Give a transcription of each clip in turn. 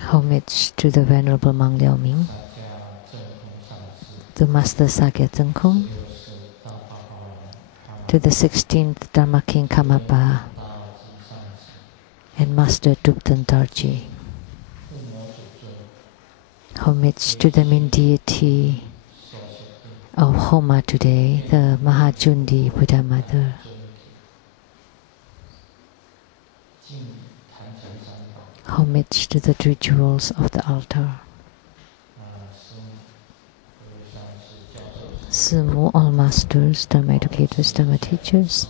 Homage to the Venerable Monk Liao Ming, to Master Sakya Tsang Kung, to the 16th Dharma King Kamapa, and Master Tupten Darji. Homage to the main deity of Homa today, the Mahajundi Buddha Mother. Homage to the three jewels of the altar. Simu, all masters, Dharma educators, Dharma teachers,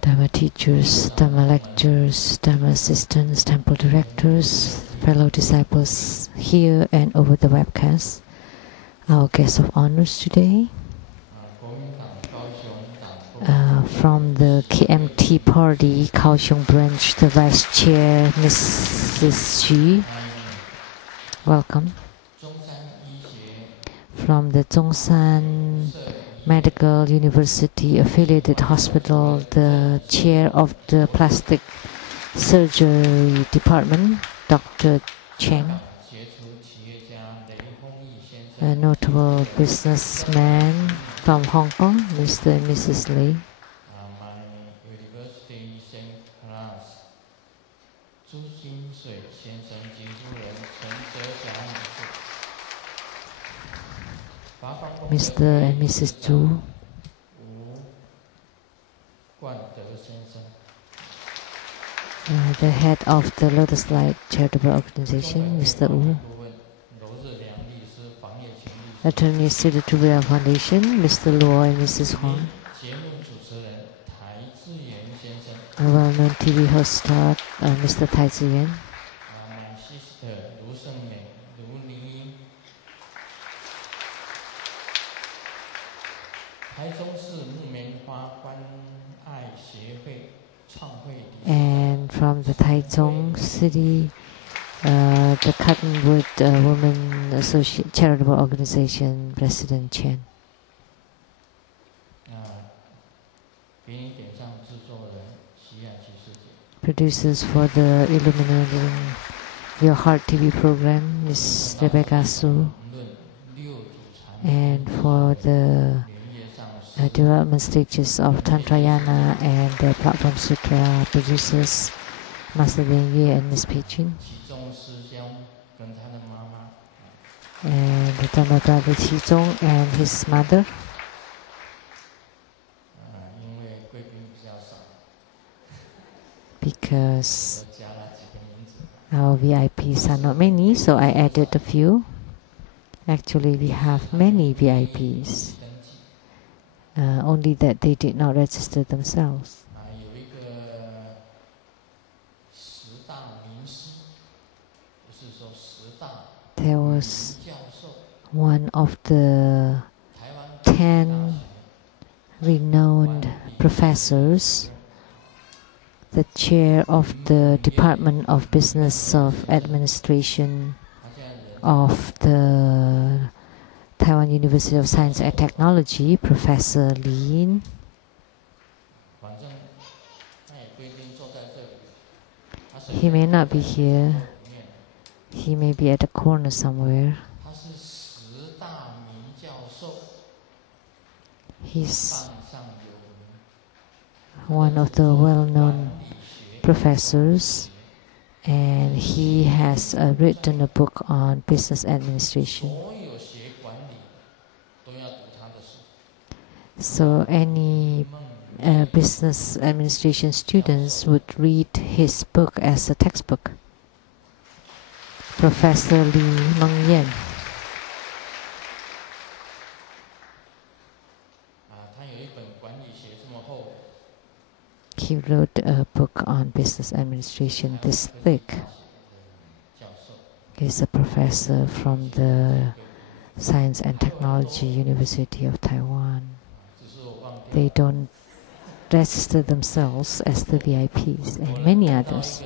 Dharma teachers, Dharma lectors, Dharma assistants, temple directors, fellow disciples here and over the webcast, our guests of honors today. From the KMT party, Kaohsiung branch, the Vice Chair, Mrs. Xu. Welcome. From the Zhongshan Medical University Affiliated Hospital, the Chair of the Plastic Surgery Department, Dr. Cheng. A notable businessman from Hong Kong, Mr. and Mrs. Lee. Mr. and Mrs. Zhu. The head of the Lotus Light Charitable Organization, Mr. Wu. Attorneys to the True Buddha Foundation, Mr. Luo and Mrs. Huang. A well-known TV host star, Mr. Tai Ziyan. And from the Taichung City, the Cottonwood Women Charitable Organization, President Chen. Producers for the Illuminating Your Heart TV program, Ms. Rebecca Su. And for the development stages of Tantrayana and the Platform Sutra, producers Master Lian Yue and Ms. Pei Jun. And the Dharma brother Qizong and his mother. Because our VIPs are not many, so I added a few. Actually, we have many VIPs. Only that they did not register themselves. There was one of the 10 renowned professors, the chair of the Department of Business of Administration of the Taiwan University of Science and Technology, Professor Lian. He may not be here. He may be at the corner somewhere. He's one of the well-known professors, and he has written a book on business administration. So any business administration students would read his book as a textbook. Professor Li Mengyan. He wrote a book on business administration this thick. He's a professor from the Science and Technology University of Taiwan. They don't register themselves as the VIPs, and many others.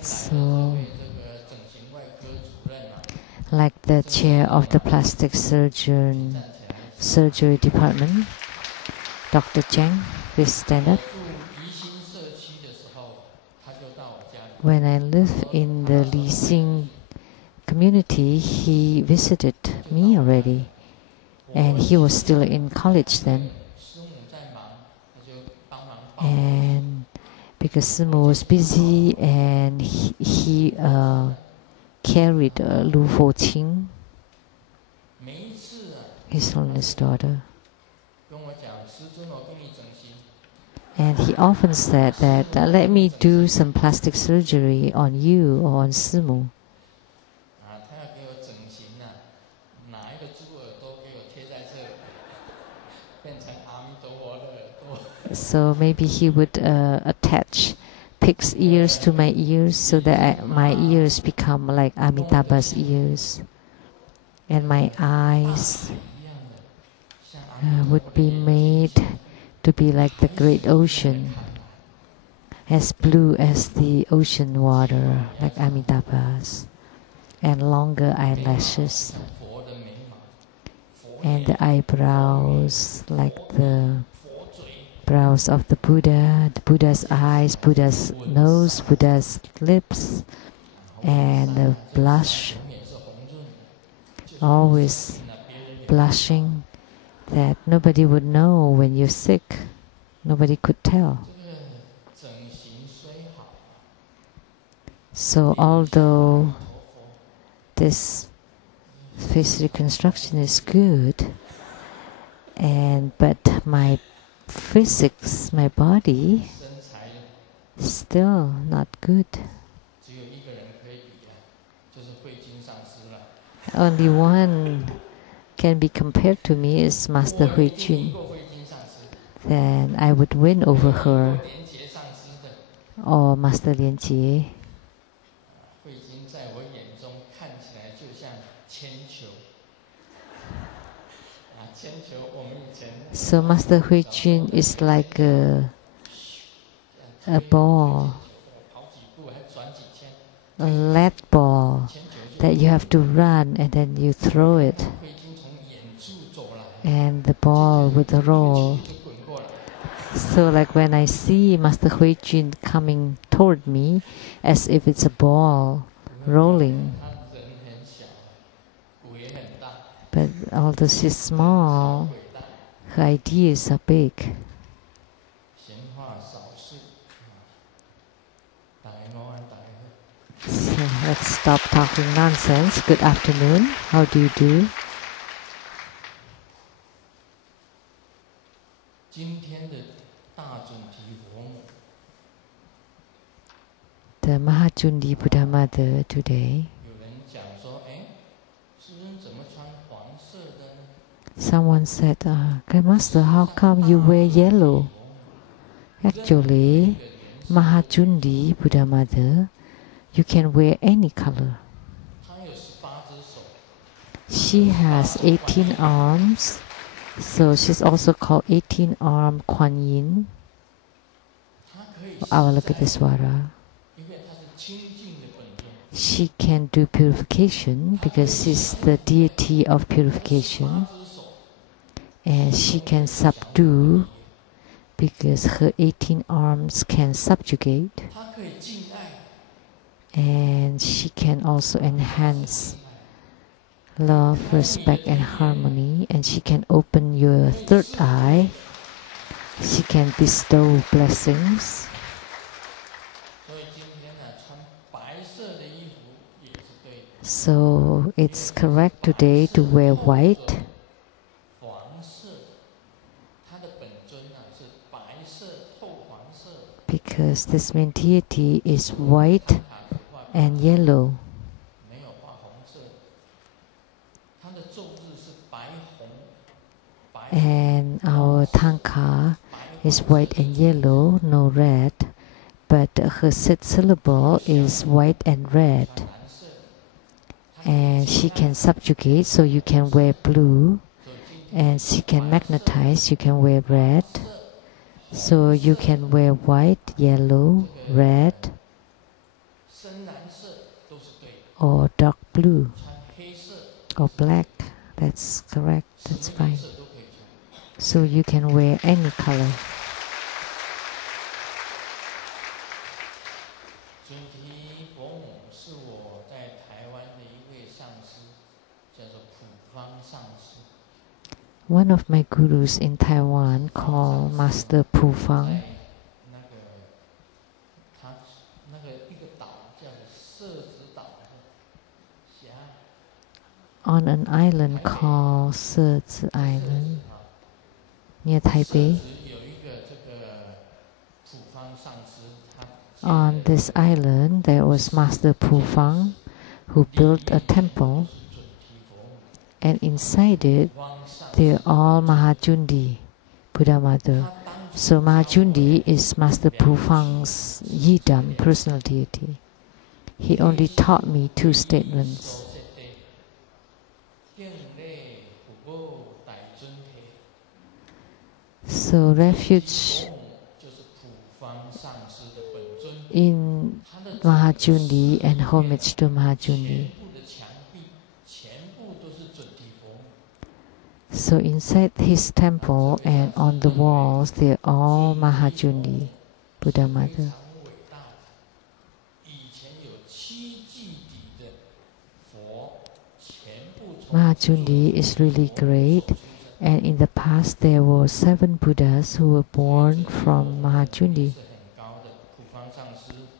So, like the chair of the plastic surgery department, Dr. Tsang, please stand up. When I lived in the Lian community, he visited me already, and he was still in college then. And because Simu was busy, and he carried Lu Fo-qing, his Holiness daughter. And he often said that, let me do some plastic surgery on you or on Simu. So maybe he would attach pig's ears to my ears so that my ears become like Amitabha's ears. And my eyes would be made to be like the great ocean, as blue as the ocean water, like Amitabha's, and longer eyelashes, and the eyebrows like the brows of the Buddha's eyes, Buddha's nose, Buddha's lips, and the blush, always blushing, that nobody would know when you're sick. Nobody could tell. So although this face reconstruction is good, but my physics, my body, still not good. Only one can be compared to me is Master Hui Jun. Then I would win over her, or Master Lian Jie. So Master Hui Jun is like a ball, a lead ball that you have to run and then you throw it, and the ball would roll. So like when I see Master Hui Jun coming toward me, as if it's a ball rolling. But although she's small, her ideas are big. So let's stop talking nonsense. Good afternoon. How do you do? The Mahajundi Buddha Mother today, someone said, Grandmaster, how come you wear yellow? Actually, Mahajundi Buddha Mother, you can wear any color. She has 18 arms, so she's also called 18-armed Kuan Yin, Avalokitesvara. She can do purification because she's the deity of purification. And she can subdue because her 18 arms can subjugate. And she can also enhance love, respect, and harmony. And she can open your third eye. She can bestow blessings. So it's correct today to wear white. Because this main deity is white and yellow. And our Tanka is white and yellow, no red. But her set syllable is white and red. And she can subjugate, so you can wear blue. And she can magnetize, you can wear red. So you can wear white, yellow, red, or dark blue, or black. That's correct, that's fine. So you can wear any color. One of my gurus in Taiwan called Master Pu Fang. On an island called Sezi Island near Taipei. On this island there was Master Pu Fang who built a temple, and inside it they're all Mahajundi, Buddha Mother. So Mahajundi is Master Pu Fang's Yidam, personal deity. He only taught me 2 statements. So refuge in Mahajundi and homage to Mahajundi. So inside his temple and on the walls, they're all Mahajundi, Buddha Mother. Mahajundi is really great, and in the past there were 7 Buddhas who were born from Mahajundi.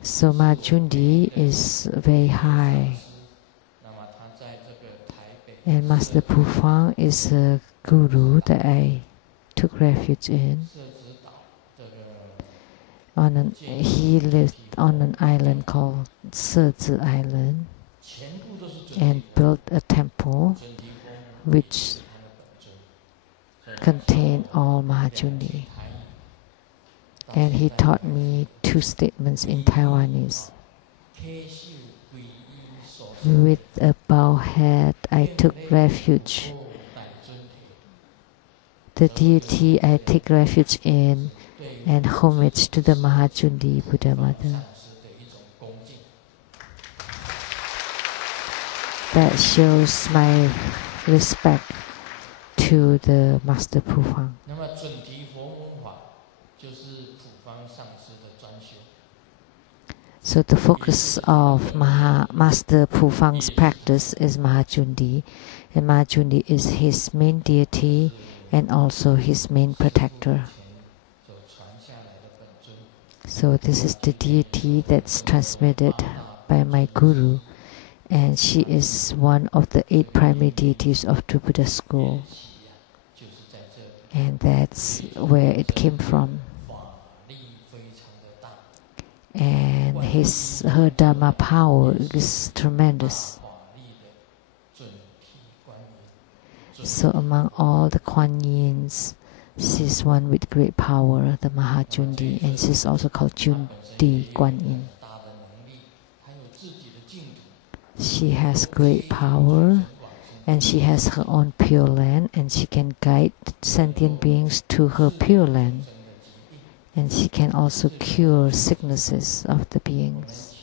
So Mahajundi is very high. And Master Pu Fang is a guru that I took refuge in. He lived on an island called Sezi Island and built a temple which contained all Mahajundi. And he taught me 2 statements in Taiwanese. With a bowed head, I took refuge. The deity I take refuge in, and homage to the Mahajundi Buddha Mother. That shows my respect to the Master Pu Fang. So the focus of Master Pu Fang's practice is Mahajundi, and Mahajundi is his main deity and also his main protector. So this is the deity that's transmitted by my guru, and she is one of the 8 primary deities of True Buddha School. And that's where it came from. And her Dharma power is tremendous. So among all the Kuan Yins, she's one with great power, the Mahajundi, and she's also called Jundi Kuan Yin. She has great power, and she has her own pure land, and she can guide sentient beings to her pure land. And she can also cure sicknesses of the beings.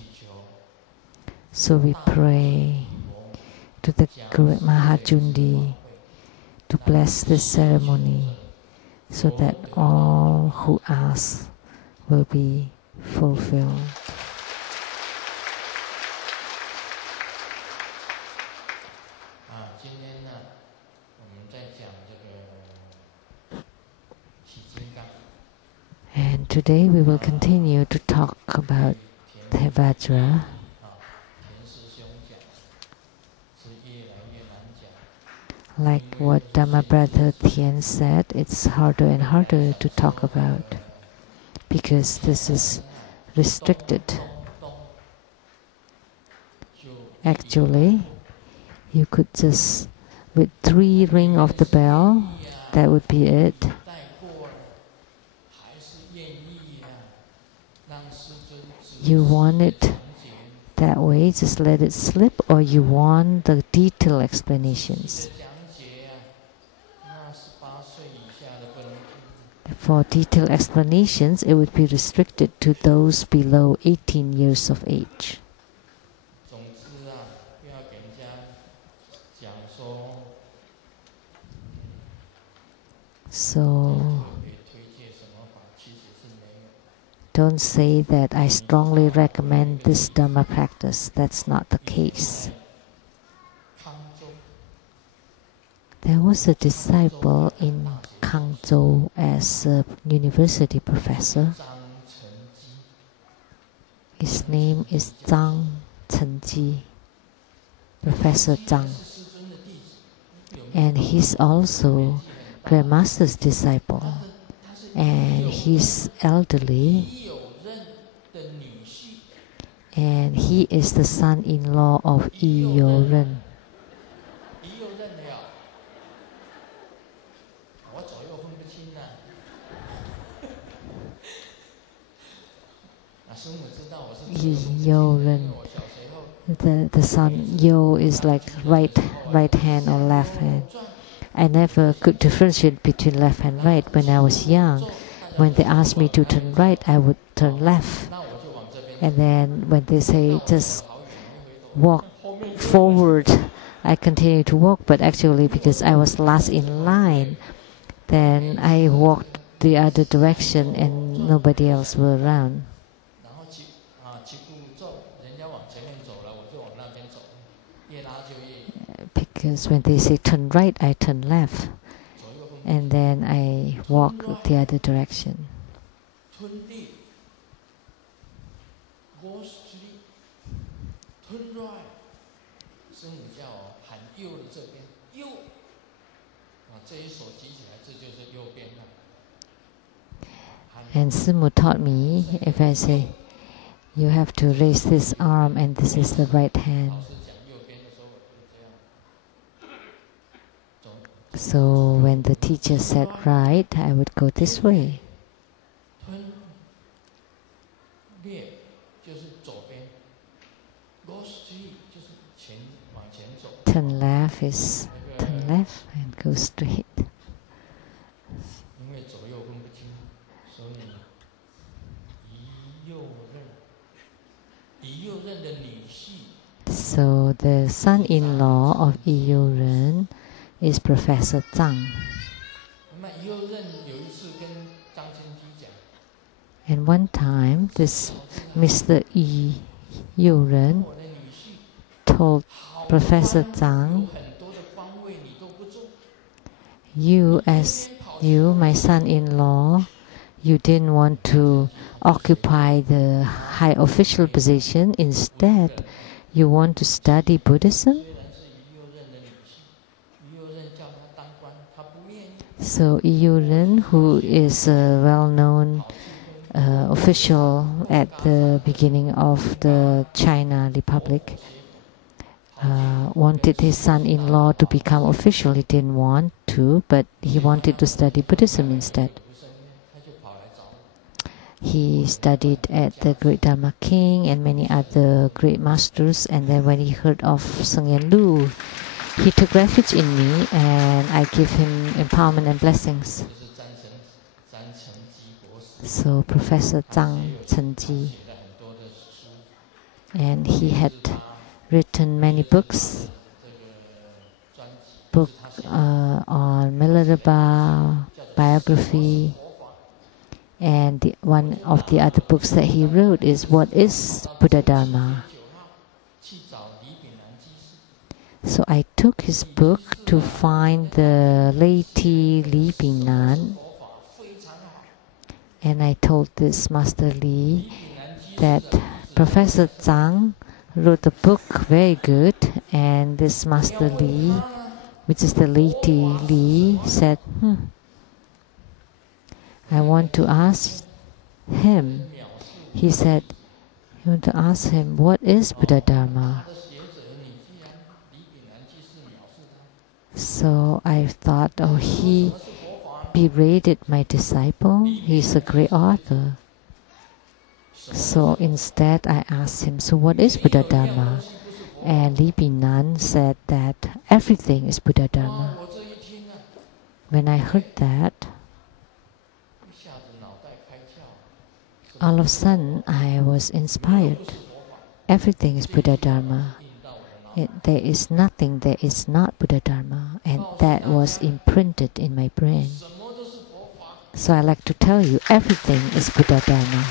So we pray to the great Mahajundi to bless this ceremony so that all who ask will be fulfilled. And today we will continue to talk about Hevajra. Like what Dharma Brother Tian said, it's harder and harder to talk about because this is restricted. Actually, you could just, with 3 rings of the bell, that would be it. You want it that way, just let it slip, or you want the detailed explanations. For detailed explanations, it would be restricted to those below 18 years of age. So don't say that I strongly recommend this Dharma practice. That's not the case. There was a disciple in Hangzhou as a university professor. His name is Tsang, Professor Tsang. And he's also Grandmaster's disciple. And he's elderly. And he is the son-in-law of Yi You-ren. Yi-ren. The son Yo is like right hand or left hand. I never could differentiate between left and right when I was young. When they asked me to turn right, I would turn left. And then when they say just walk forward, I continue to walk. But actually, because I was last in line, then I walked the other direction and nobody else were around. Because when they say turn right, I turn left. And then I walk the other direction. And Simu taught me, if I say, you have to raise this arm and this is the right hand. So when the teacher said right, I would go this way. Turn left is turn left and go straight. So the son-in-law of Yi You-ren is Professor Tsang. And one time, this Mr. Yi You-ren told Professor Tsang, you, my son-in-law, you didn't want to occupy the high official position. Instead, you want to study Buddhism? So Yi You-ren, who is a well-known official at the beginning of the China Republic, wanted his son-in-law to become official. He didn't want to, but he wanted to study Buddhism instead. He studied at the Great Dharma King and many other great masters, and then when he heard of Sheng-yen Lu, he took refuge in me, and I gave him empowerment and blessings. So Professor Tsang Chenji, and he had written many books on Milarepa, biography, and one of the other books that he wrote is What is Buddha Dharma? So I took his book to find the laity Li Bingnan, and I told this Master Li that Professor Tsang wrote a book very good, and this Master Li, which is the laity Li, said, I want to ask him. He said, you want to ask him, what is Buddha Dharma? So I thought, oh, he berated my disciple. He's a great author. So instead I asked him, so what is Buddha Dharma? And Li Bingnan said that everything is Buddha Dharma. When I heard that, all of a sudden I was inspired. Everything is Buddha Dharma. There is nothing that is not Buddha Dharma, and that was imprinted in my brain. So I like to tell you, everything is Buddha Dharma.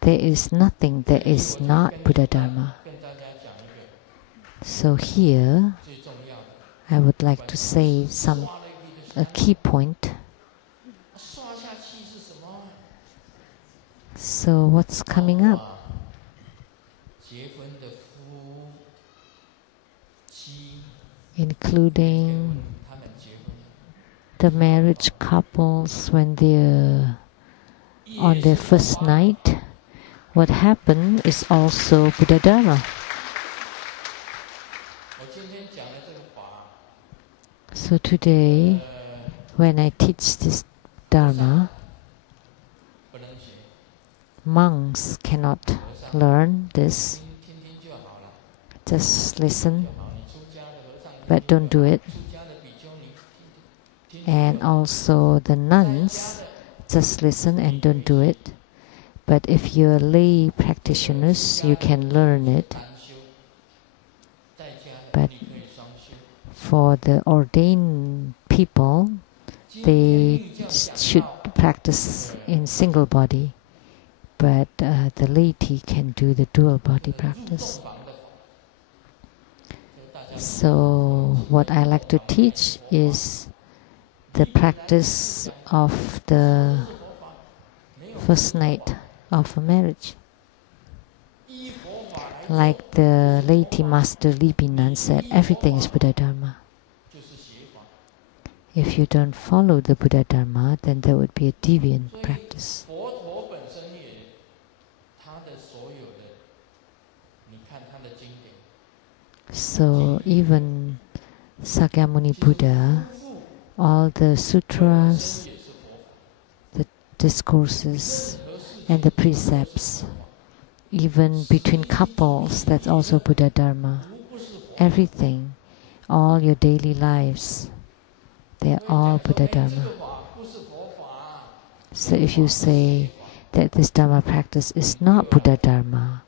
There is nothing that is not Buddha Dharma. So here, I would like to say a key point. So what's coming up? Including the marriage couples when they're on their first night. What happened is also Buddha Dharma. So today, when I teach this Dharma, monks cannot learn this. Just listen, but don't do it. And also the nuns, just listen and don't do it. But if you're lay practitioners, you can learn it. But for the ordained people, they should practice in single body. But the laity can do the dual body practice. So what I like to teach is the practice of the first night of a marriage. Like the laity master Li Binan said, everything is Buddha Dharma. If you don't follow the Buddha Dharma, then there would be a deviant practice. So even Sakyamuni Buddha, all the sutras, the discourses, and the precepts, even between couples, that's also Buddha Dharma. Everything, all your daily lives, they're all Buddha Dharma. So if you say that this Dharma practice is not Buddha Dharma,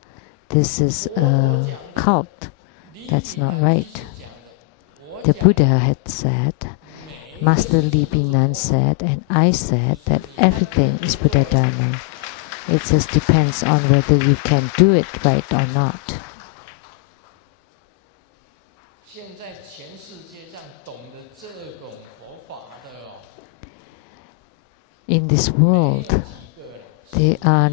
this is a cult, that's not right. The Buddha had said, Master Li Binan said, and I said that everything is Buddha Dharma. It just depends on whether you can do it right or not. In this world, there are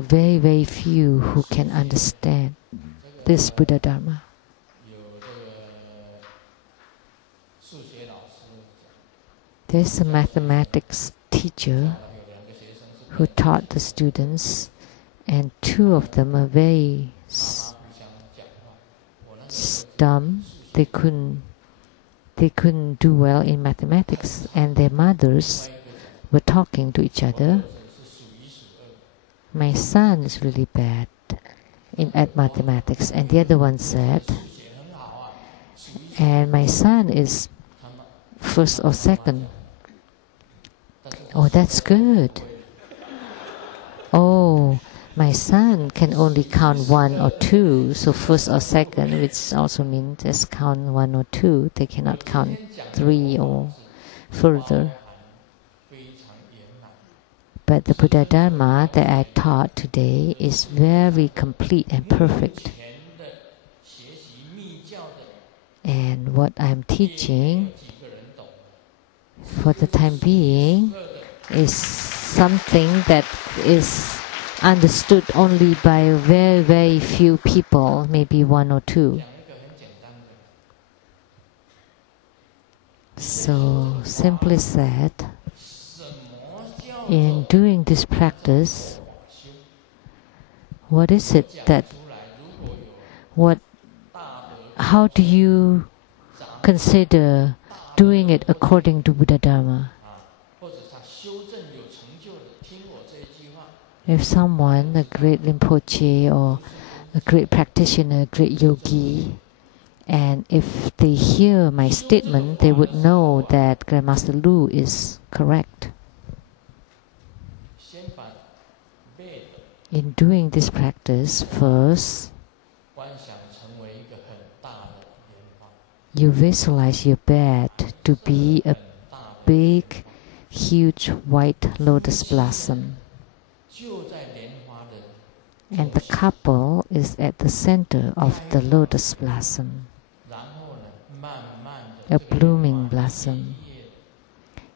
very, very few who can understand this Buddha Dharma. There's a mathematics teacher who taught the students, and two of them are very dumb. They couldn't do well in mathematics, and their mothers were talking to each other. My son is really bad at mathematics, and the other one said, and my son is first or second. Oh, that's good. Oh, my son can only count 1 or 2, so first or second, which also means just count 1 or 2. They cannot count 3 or further. But the Buddha Dharma that I taught today is very complete and perfect. And what I'm teaching for the time being is something that is understood only by very, very few people, maybe 1 or 2. So, simply said, in doing this practice, what is it that, how do you consider doing it according to Buddha Dharma? If someone, a great Rinpoche or a great practitioner, a great yogi, and if they hear my statement, they would know that Grandmaster Lu is correct. In doing this practice, first, you visualize your bed to be a big, huge white lotus blossom. And the couple is at the center of the lotus blossom, a blooming blossom.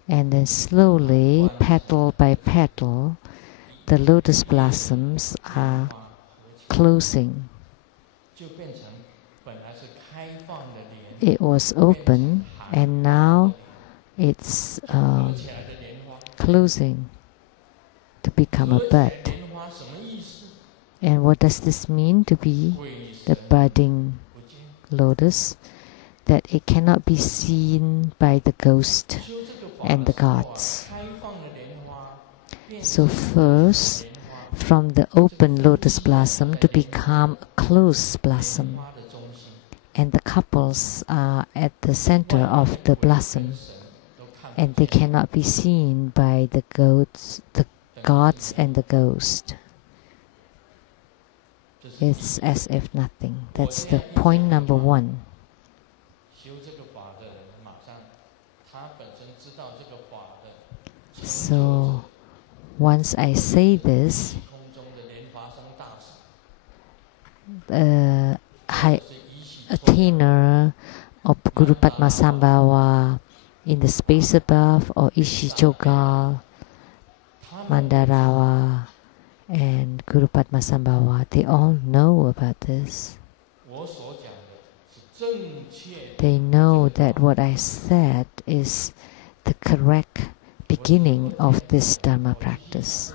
And then slowly, petal by petal, the lotus blossoms are closing. It was open and now it's closing to become a bud. And what does this mean to be the budding lotus? That it cannot be seen by the ghost and the gods. So first, from the open lotus blossom to become a closed blossom. And the couples are at the center of the blossom. And they cannot be seen by the gods and the ghost. It's as if nothing. That's the point number one. So, once I say this, high attainer of Guru Padmasambhava in the space above, or Ishichogal, Mandarawa, and Guru Padmasambhava, they all know about this. They know that what I said is the correct beginning of this Dharma practice.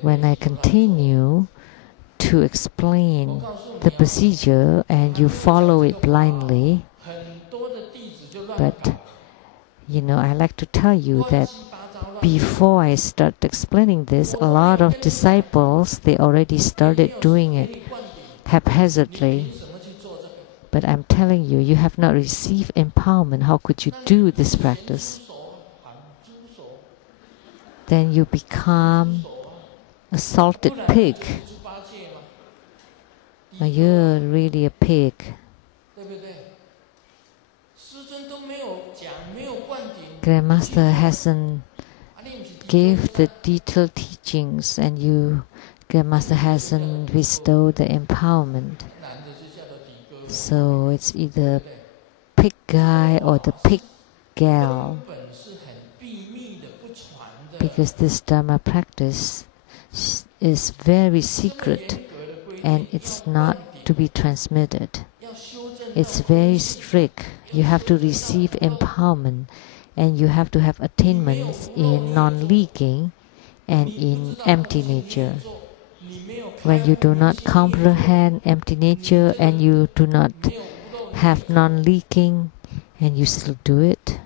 When I continue to explain the procedure and you follow it blindly, but I like to tell you that before I start explaining this, a lot of disciples, they already started doing it haphazardly. But I'm telling you, you have not received empowerment. How could you do this practice? Then you become a salted pig. You're really a pig. Grandmaster hasn't gave the detailed teachings, and Grandmaster hasn't bestowed the empowerment. So it's either pig guy or the pig gal. Because this Dharma practice is very secret and it's not to be transmitted. It's very strict. You have to receive empowerment and you have to have attainments in non-leaking and in empty nature. When you do not comprehend empty nature and you do not have non-leaking and you still do it,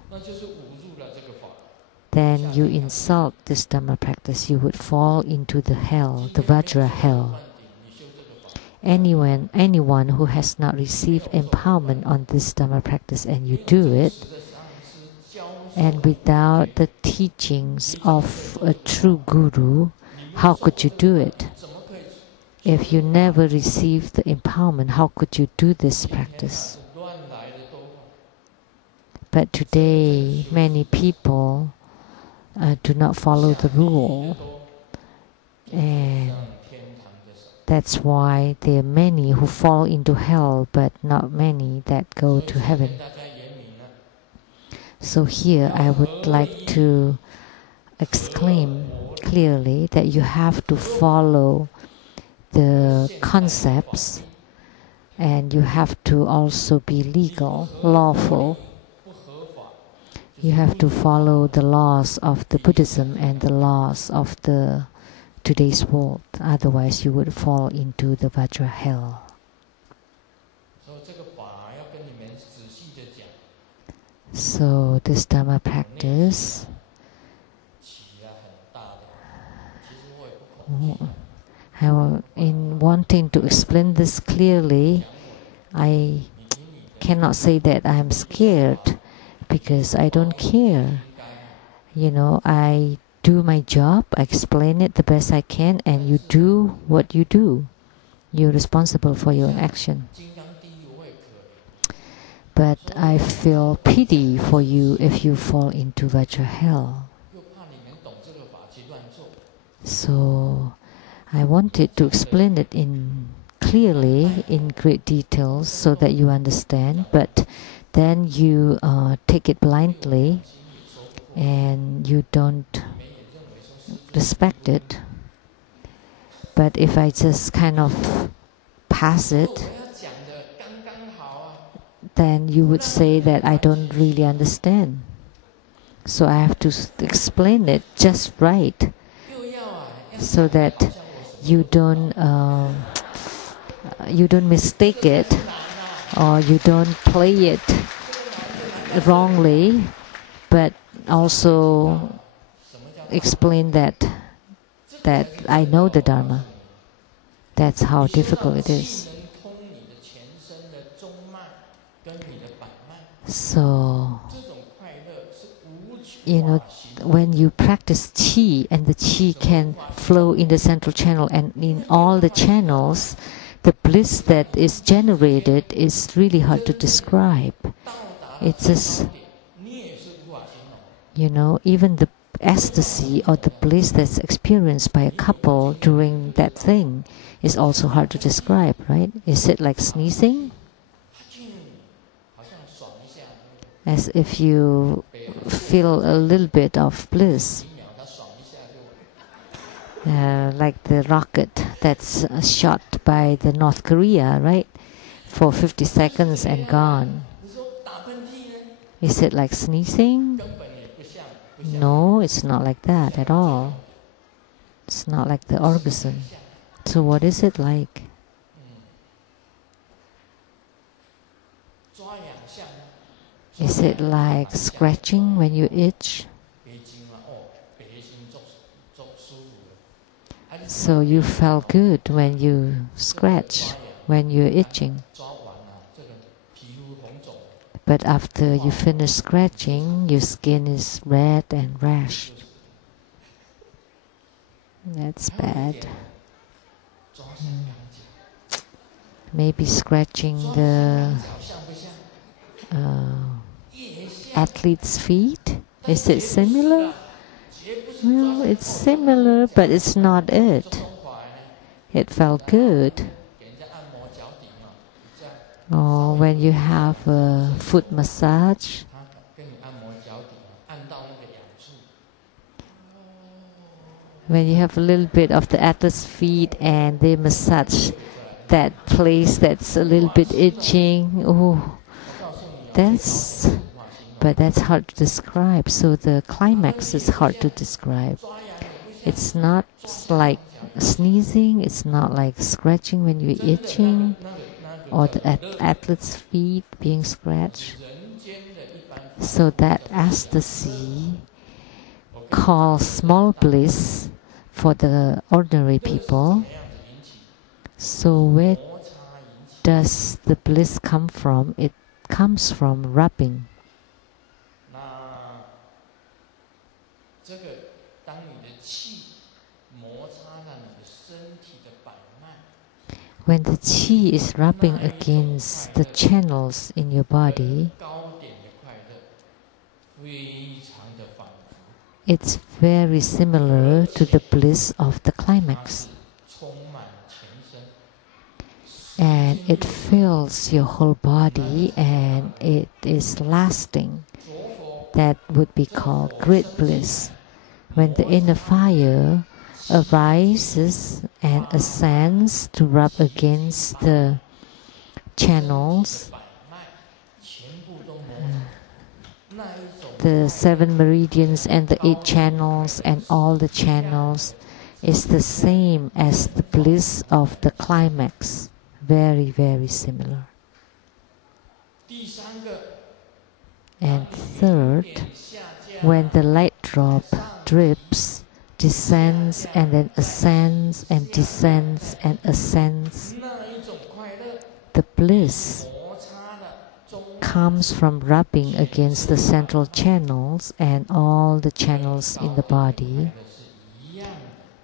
then you insult this Dharma practice. You would fall into the hell, the Vajra hell. Anyone who has not received empowerment on this Dharma practice and you do it, and without the teachings of a true guru, how could you do it? If you never received the empowerment, how could you do this practice? But today, many people do not follow the rule. And that's why there are many who fall into hell, but not many that go to heaven. So here I would like to exclaim clearly that you have to follow the concepts and you have to also be legal, lawful. You have to follow the laws of the Buddhism and the laws of the today's world. Otherwise you would fall into the Vajra hell. So this Dharma practice in wanting to explain this clearly, I cannot say that I am scared because I don't care. I do my job, I explain it the best I can, and you do what you do. You're responsible for your own action. But I feel pity for you if you fall into Vajra hell. So I wanted to explain it clearly, in great details, so that you understand. But then you take it blindly, and you don't respect it. But if I just kind of pass it, then you would say that I don't really understand. So I have to explain it just right, so that you don't mistake it, or you don't play it wrongly, but also explain that I know the Dharma. That's how difficult it is. So, when you practice qi, and the qi can flow in the central channel and in all the channels, the bliss that is generated is really hard to describe. It's just, even the ecstasy or the bliss that's experienced by a couple during that thing is also hard to describe, right? Is it like sneezing? As if you feel a little bit of bliss. Like the rocket that's shot by the North Korea, right? For 50 seconds and gone. Is it like sneezing? No, it's not like that at all. It's not like the orgasm. So what is it like? Is it like scratching when you itch? So you felt good when you scratch, when you're itching. But after you finish scratching, your skin is red and rash. That's bad. Maybe scratching the athlete's feet? Is it similar? Well, it's similar, but it's not it. It felt good. Or when you have a foot massage, when you have a little bit of the athlete's feet and they massage that place that's a little bit itching, oh, but that's hard to describe. So the climax is hard to describe. It's not like sneezing, it's not like scratching when you're itching, or the athlete's feet being scratched. So that ecstasy, called small bliss for the ordinary people. So where does the bliss come from? It comes from rubbing. When the qi is rubbing against the channels in your body, it's very similar to the bliss of the climax. And it fills your whole body, and it is lasting. That would be called great bliss. When the inner fire arises and ascends to rub against the channels, the 7 meridians and the 8 channels and all the channels, is the same as the bliss of the climax. Very, very similar. And third, when the light drop drips, descends and then ascends and descends and ascends, the bliss comes from rubbing against the central channels and all the channels in the body.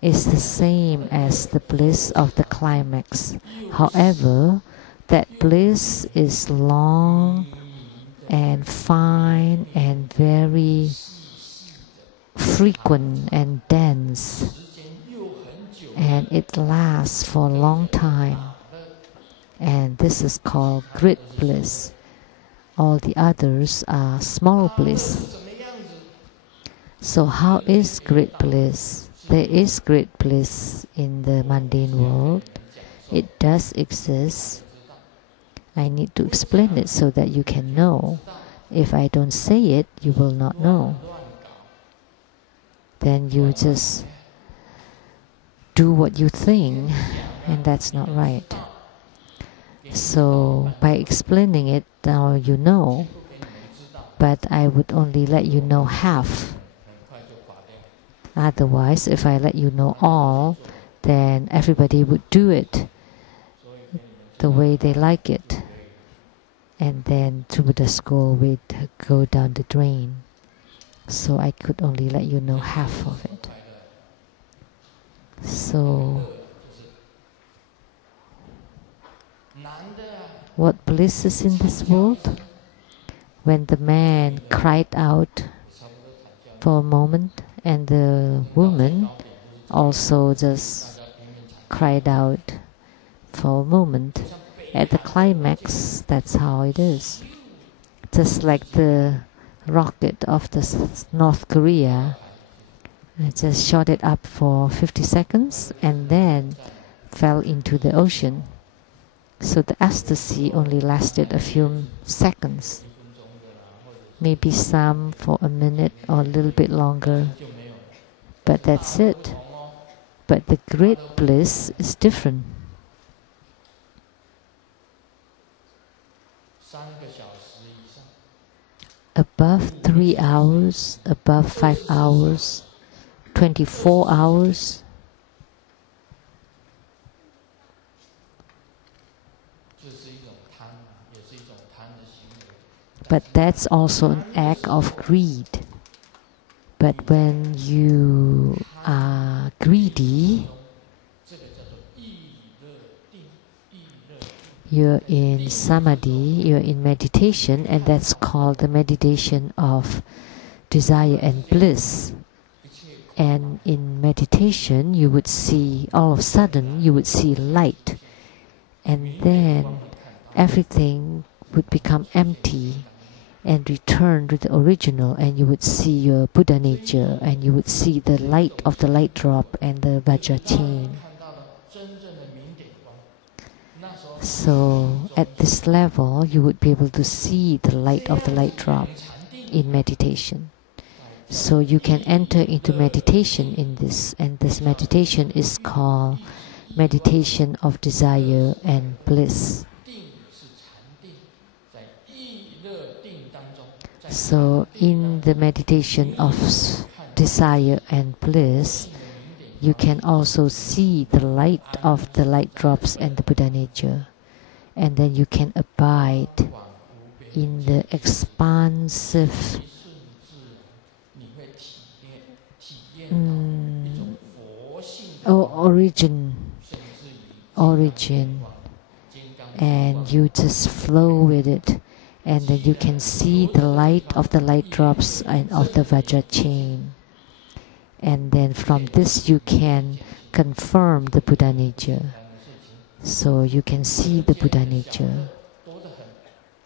is the same as the bliss of the climax. However, that bliss is long and fine and very frequent and dense, and it lasts for a long time, and this is called great bliss. All the others are small bliss. So how is great bliss? There is great bliss in the mundane world. It does exist. I need to explain it so that you can know. If I don't say it, you will not know. Then you just do what you think, and that's not right. So by explaining it, now you know, but I would only let you know half. Otherwise, if I let you know all, then everybody would do it the way they like it. And then True Buddha school would go down the drain. So I could only let you know half of it. So, what bliss is in this world? When the man cried out for a moment, and the woman also just cried out for a moment. At the climax, that's how it is. Just like the rocket of the North Korea, it just shot it up for 50 seconds and then fell into the ocean. So the ecstasy only lasted a few seconds. Maybe some for a minute or a little bit longer. But that's it. But the great bliss is different. Above 3 hours, above 5 hours, 24 hours. But that's also an act of greed. But when you are greedy, you're in samadhi, you're in meditation, and that's called the meditation of desire and bliss. And in meditation, you would see, all of a sudden, you would see light. And then everything would become empty and return to the original, and you would see your Buddha nature, and you would see the light of the light drop and the Vajra chain. So at this level, you would be able to see the light of the light drop in meditation. So you can enter into meditation in this, and this meditation is called meditation of desire and bliss. So in the meditation of desire and bliss, you can also see the light of the light drops and the Buddha nature. And then you can abide in the expansive origin, and you just flow with it. And then you can see the light of the light drops and of the Vajra chain. And then from this you can confirm the Buddha nature. So you can see the Buddha nature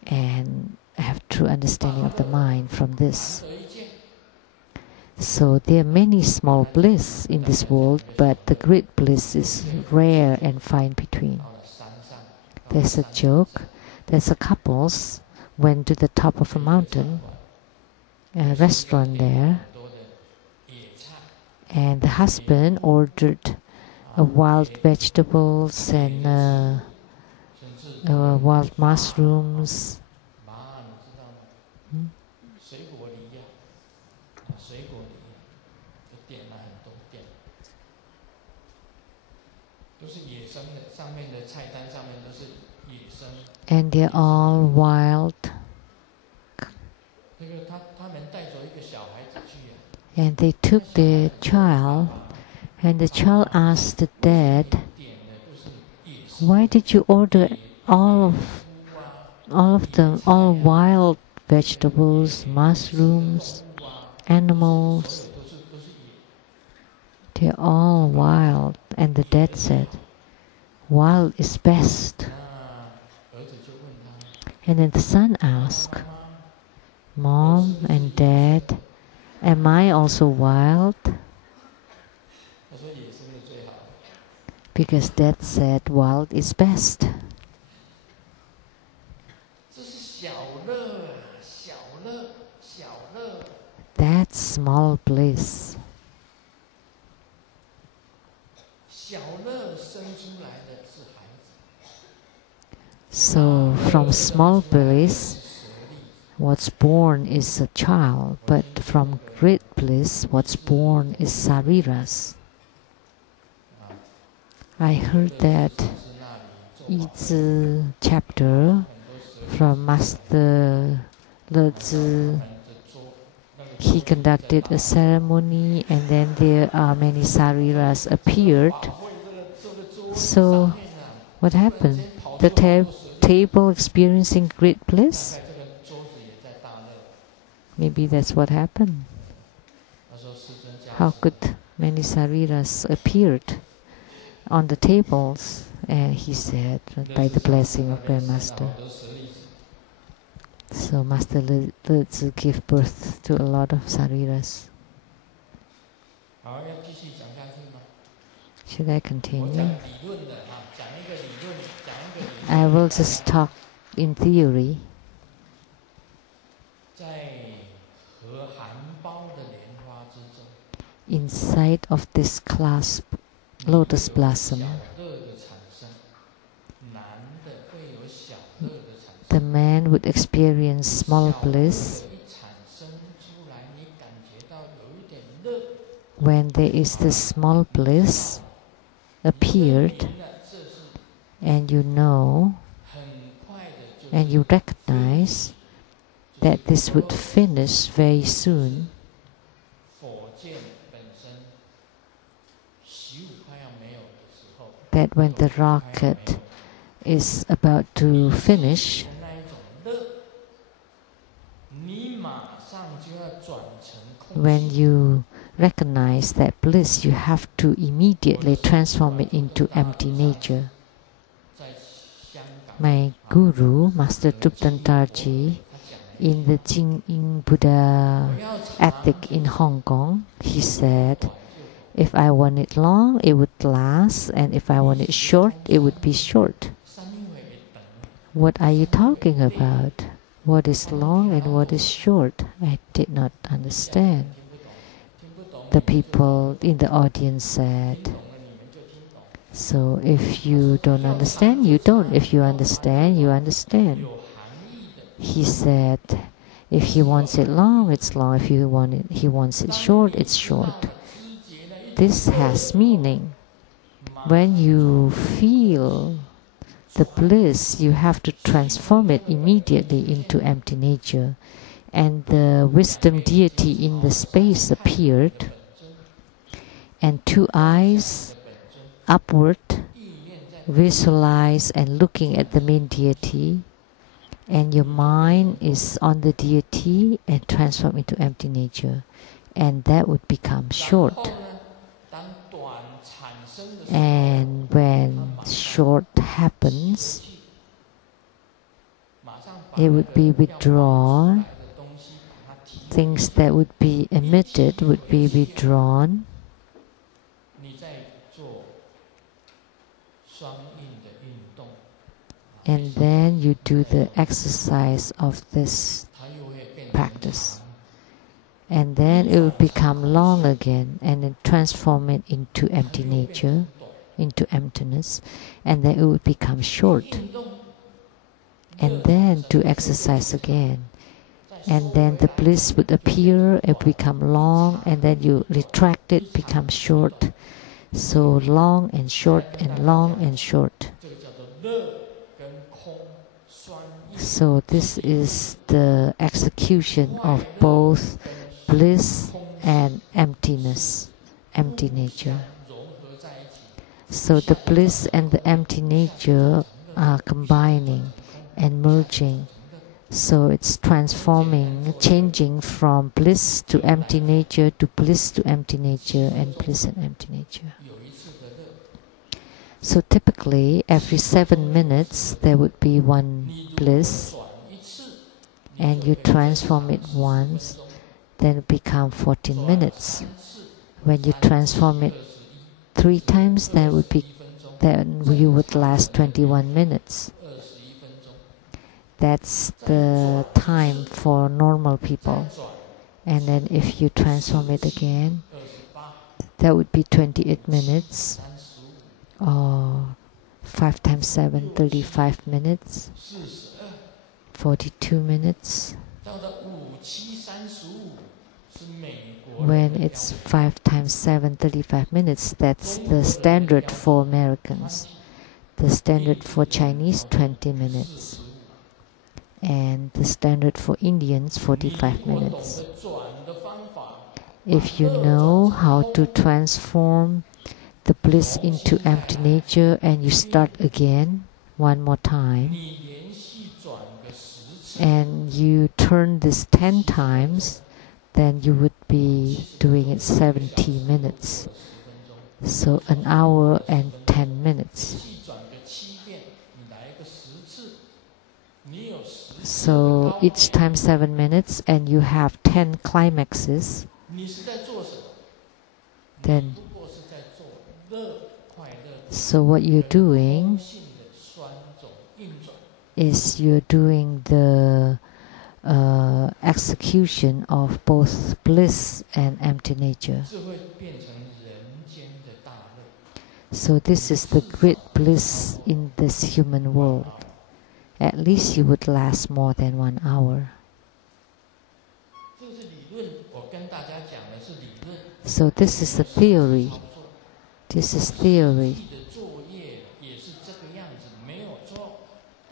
and have true understanding of the mind from this. So there are many small bliss in this world, but the great bliss is rare and fine between. There's a joke. There's a couples went to the top of a mountain, a restaurant there, and the husband ordered wild vegetables and wild mushrooms. And they're all wild. And they took the child And the child asked the dad, "Why did you order all wild vegetables, mushrooms, animals? They're all wild." And the dad said, "Wild is best." And then the son asked, "Mom and Dad, am I also wild?" Because Dad said wild is best. That's small bliss. So from small bliss, what's born is a child, but from great bliss, what's born is sariras. I heard that Yi chapter from Master Le. He conducted a ceremony, and then there are many sariras appeared. So what happened? The table experiencing great bliss? Maybe that's what happened. How could many sariras appeared on the tables? And he said, by the blessing of Grandmaster. So Master Le gave birth to a lot of sariras. Should I continue? I will just talk in theory. Inside of this clasp lotus blossom, the man would experience small bliss when there is this small bliss appeared, and you know and you recognize that this would finish very soon. That when the rocket is about to finish, when you recognize that bliss, you have to immediately transform it into empty nature. My guru, Master Trubtantarji, in the Jing Buddha ethic in Hong Kong, he said, if I want it long, it would last, and if I want it short, it would be short. What are you talking about? What is long and what is short? I did not understand. The people in the audience said, so if you don't understand, you don't. If you understand, you understand. He said, if he wants it long, it's long. If he wants it short, it's short. This has meaning. When you feel the bliss, you have to transform it immediately into empty nature. And the wisdom deity in the space appeared, and two eyes upward visualize and looking at the main deity, and your mind is on the deity and transform into empty nature, and that would become short. And when short happens, it would be withdrawn. Things that would be emitted would be withdrawn. And then you do the exercise of this practice. And then it will become long again, and then transform it into empty nature, into emptiness, and then it would become short. And then to exercise again. And then the bliss would appear, it would become long, and then you retract it, become short. So long and short and long and short. So this is the execution of both bliss and emptiness, empty nature. So the bliss and the empty nature are combining and merging. So it's transforming, changing from bliss to empty nature to bliss to empty nature and bliss and empty nature. So typically every 7 minutes there would be one bliss, and you transform it once, then it becomes 14 minutes. When you transform it 3 times, then you would last 21 minutes. That's the time for normal people. And then if you transform it again, that would be 28 minutes, or 5 times 7, 35 minutes, 42 minutes. When it's 5 times 7, 35 minutes, that's the standard for Americans. The standard for Chinese, 20 minutes. And the standard for Indians, 45 minutes. If you know how to transform the bliss into empty nature and you start again one more time, and you turn this 10 times, then you would be doing it 70 minutes. So an hour and 10 minutes. So each time 7 minutes, and you have 10 climaxes. Then, so what you're doing is you're doing the execution of both bliss and empty nature. So this is the great bliss in this human world. At least you would last more than 1 hour. So this is the theory. This is theory.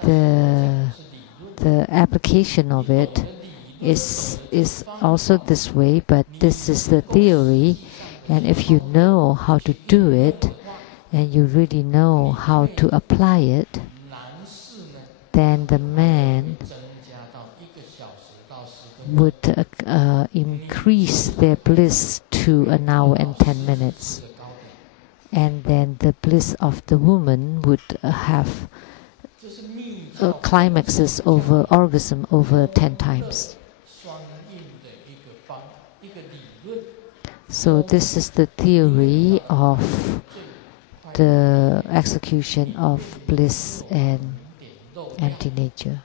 The application of it is also this way, but this is the theory. And if you know how to do it, and you really know how to apply it, then the man would increase their bliss to 1 hour and 10 minutes. And then the bliss of the woman would have climaxes over orgasm over 10 times. So this is the theory of the execution of bliss and empty nature.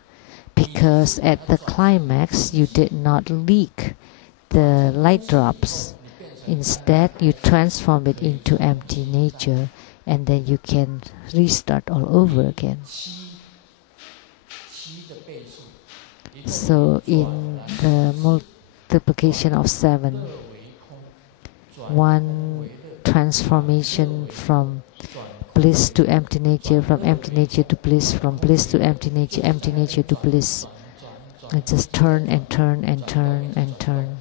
Because at the climax you did not leak the light drops. Instead you transform it into empty nature, and then you can restart all over again. So in the multiplication of 7, one transformation from bliss to empty nature, from empty nature to bliss, from bliss to empty nature to bliss. And just turn and turn and turn and turn.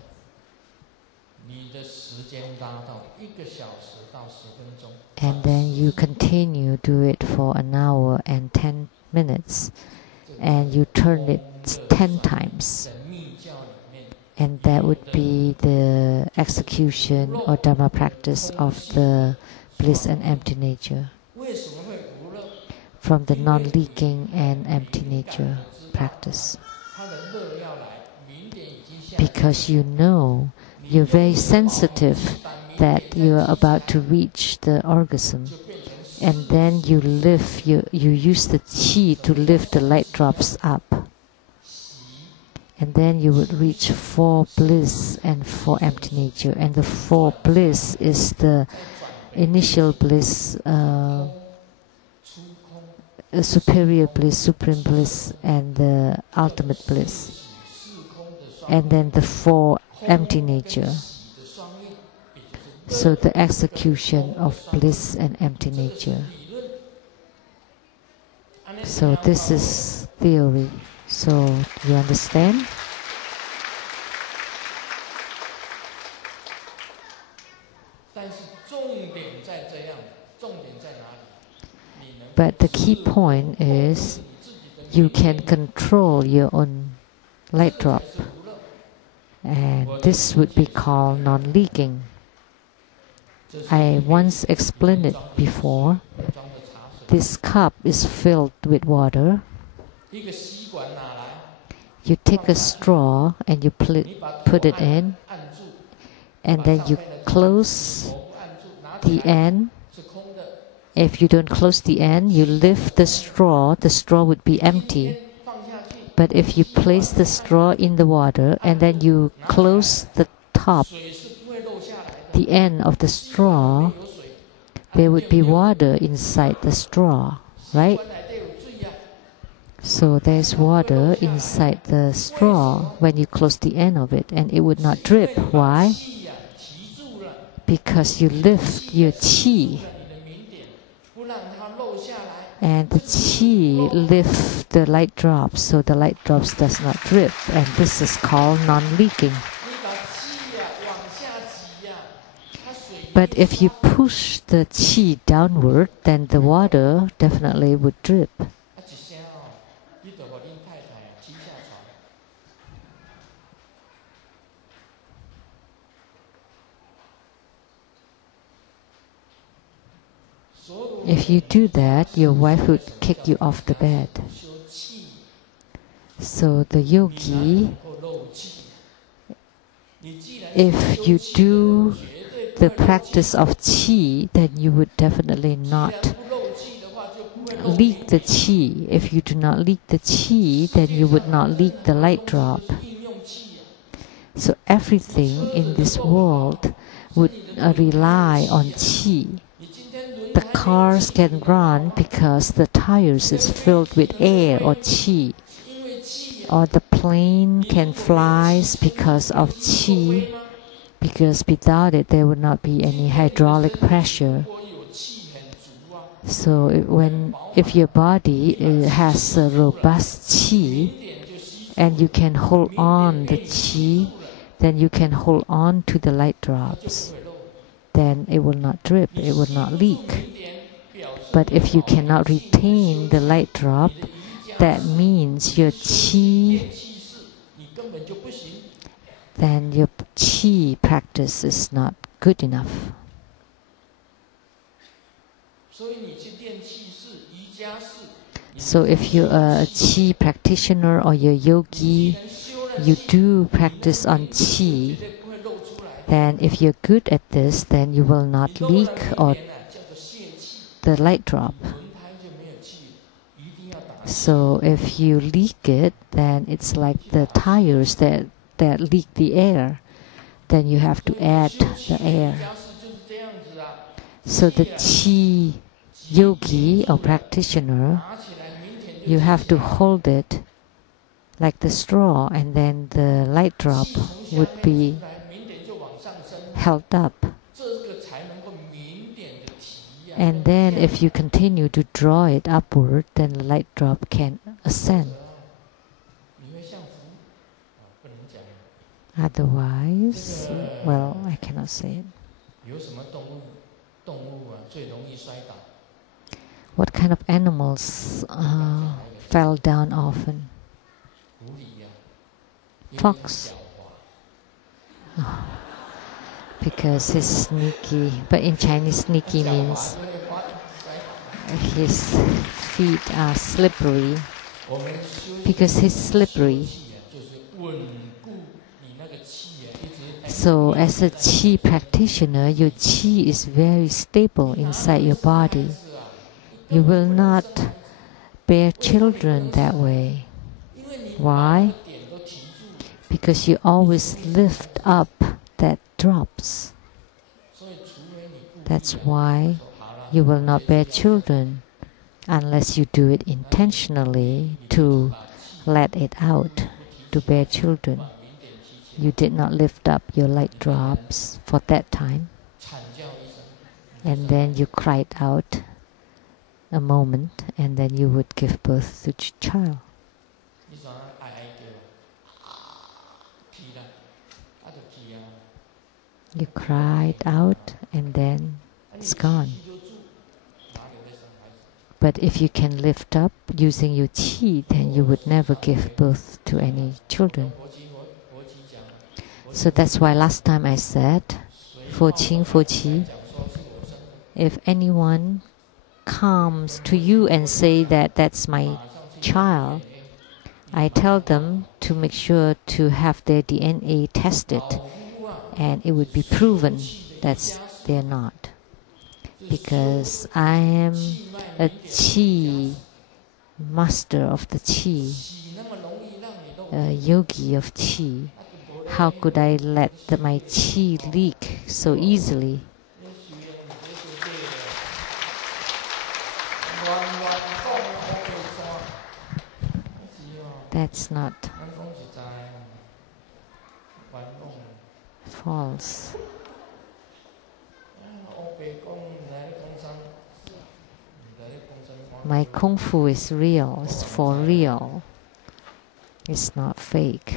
And then you continue do it for 1 hour and 10 minutes, and you turn it 10 times. And that would be the execution or Dharma practice of the bliss and empty nature, from the non-leaking and empty nature practice. Because you know, you're very sensitive that you are about to reach the orgasm, and then you lift, you use the qi to lift the light drops up, and then you would reach 4 bliss and 4 empty nature. And the 4 bliss is the initial bliss, superior bliss, supreme bliss, and the ultimate bliss. And then the 4 empty nature. So the execution of bliss and empty nature. So this is theory. So you understand? But the key point is you can control your own light drop. And this would be called non-leaking. I once explained it before. This cup is filled with water. You take a straw and you put it in, and then you close the end. If you don't close the end, you lift the straw would be empty. But if you place the straw in the water and then you close the top, the end of the straw, there would be water inside the straw, right? So there's water inside the straw when you close the end of it, and it would not drip. Why? Because you lift your qi, and the qi lifts the light drops, so the light drops does not drip, and this is called non-leaking. But if you push the qi downward, then the water definitely would drip. If you do that, your wife would kick you off the bed. So the yogi, if you do the practice of qi, then you would definitely not leak the qi. If you do not leak the qi, then you would not leak the light drop. So everything in this world would rely on qi. The cars can run because the tires is filled with air or qi. Or the plane can fly because of qi. Because without it, there would not be any hydraulic pressure. So if your body has a robust qi, and you can hold on the qi, then you can hold on to the light drops. Then it will not drip, it will not leak. But if you cannot retain the light drop, that means your qi, then your qi practice is not good enough. So if you're a qi practitioner or you're a yogi, you do practice on qi, then if you're good at this, then you will not leak or the light drop. So if you leak it, then it's like the tires that leak the air. Then you have to add the air. So the qi yogi or practitioner, you have to hold it like the straw, and then the light drop would be held up. And then if you continue to draw it upward, then the light drop can ascend. Otherwise, well, I cannot say it. What kind of animals fell down often? Fox. Oh. Because he's sneaky, but in Chinese sneaky means his feet are slippery. Because he's slippery. So as a qi practitioner, your qi is very stable inside your body. You will not bear children that way. Why? Because you always lift up that drops. That's why you will not bear children unless you do it intentionally to let it out, to bear children. You did not lift up your light drops for that time. And then you cried out a moment, and then you would give birth to child. You cried out, and then it's gone. But if you can lift up using your qi, then you would never give birth to any children. So that's why last time I said, for qi, if anyone comes to you and say that that's my child, I tell them to make sure to have their DNA tested, and it would be proven that they're not. Because I am a qi, master of the qi, a yogi of qi. How could I let my qi leak so easily? That's not false. My kung fu is real, it's for real. It's not fake.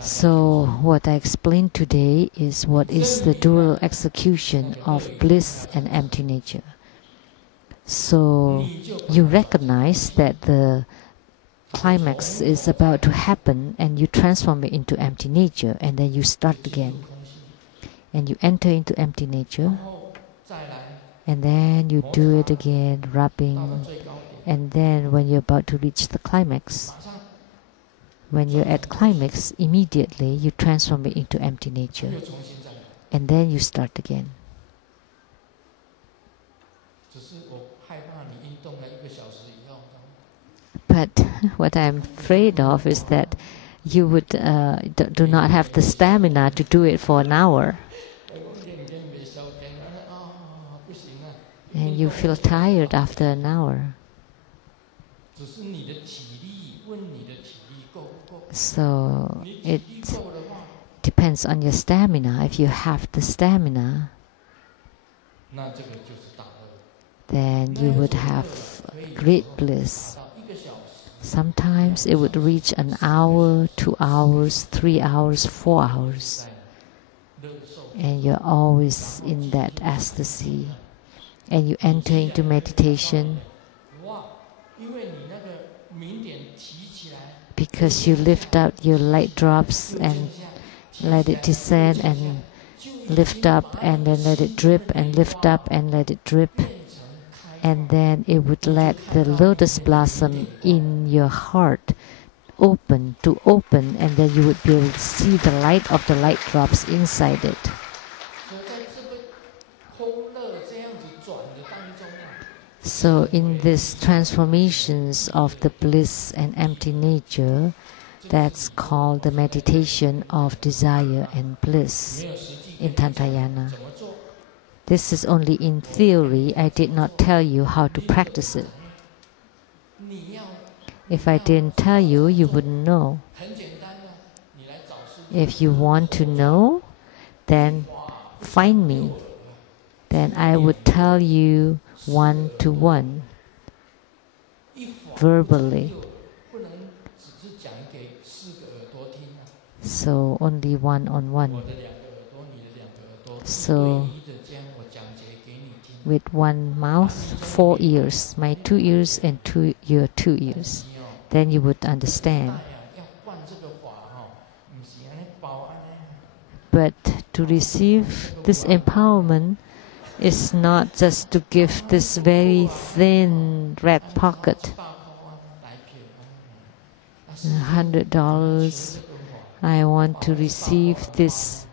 So what I explained today is what is the dual execution of bliss and empty nature. So you recognize that the climax is about to happen and you transform it into empty nature, and then you start again. And you enter into empty nature, and then you do it again, rubbing, and then when you're about to reach the climax, when you're at climax, immediately you transform it into empty nature, and then you start again. But what I'm afraid of is that you would do not have the stamina to do it for an hour. And you feel tired after an hour. So it depends on your stamina. If you have the stamina, then you would have great bliss. Sometimes it would reach an hour, 2 hours, 3 hours, 4 hours. And you're always in that ecstasy. And you enter into meditation because you lift up your light drops and let it descend and lift up and then let it drip and lift up and let it drip. And then it would let the lotus blossom in your heart open, and then you would be able to see the light of the light drops inside it. So in these transformations of the bliss and empty nature, that's called the meditation of desire and bliss in Tantra. This is only in theory. I did not tell you how to practice it. If I didn't tell you, you wouldn't know. If you want to know, then find me. Then I would tell you one-to-one, verbally. So only one-on-one. So with one mouth, 4 ears, my 2 ears and your 2 ears. Then you would understand. But to receive this empowerment is not just to give this very thin red pocket, $100. I want to receive this